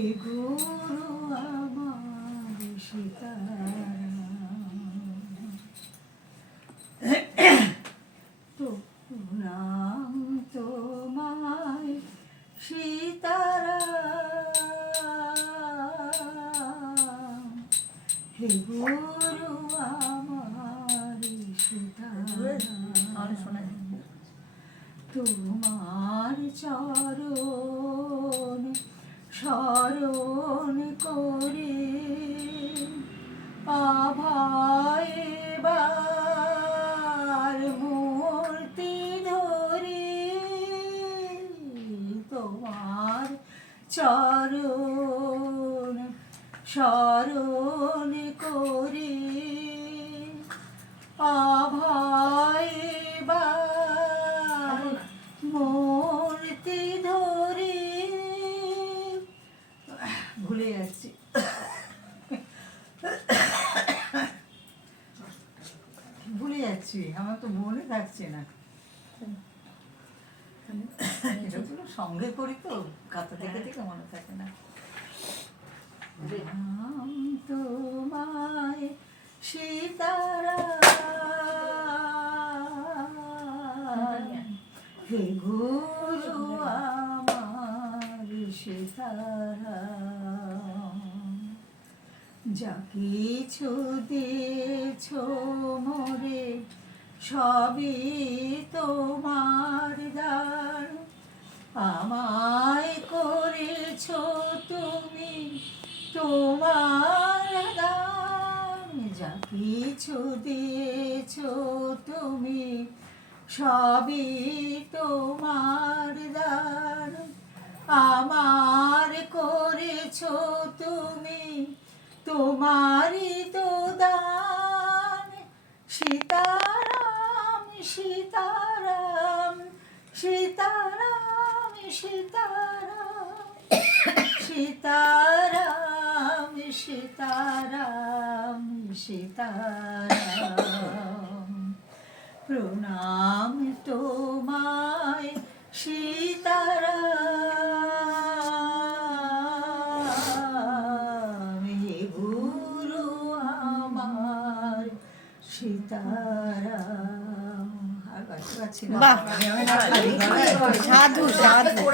হে গুরু আমার সীতারাম, প্রণাম তোমায় সীতারাম, হে গুরু আমার সীতারাম, তোমার চরণ শরণ করে আভার মূর্তি ধরে, তোমার চরণ শরণ করে আভায় মূর্তি ধরে, ভুলে যাচ্ছি, ভুলে যাচ্ছি, আমার তো মনে থাকছে না। এটাগুলো সঙ্গে করি তো, কাতা থেকে থেকে মনে থাকে না। রাম তোমায় সীতারাম, হে গুরু আমার সীতারাম, যা কিছু দিয়েছ মোরে সবই তোমার দান, আমায় করেছ তুমি তোমার দান, যা কিছু দিয়েছ তুমি সবই তোমার দান, আমার করেছ তুমি তোমারই তো দান। সীতারাম সীতারাম সীতারাম সীতারাম সীতারাম সীতারাম সীতারাম, প্রণাম তোমায় সীতারাম, হে গুরু আমার সীতারাম। আর গাইতে পারছি না। সাধু সাধু।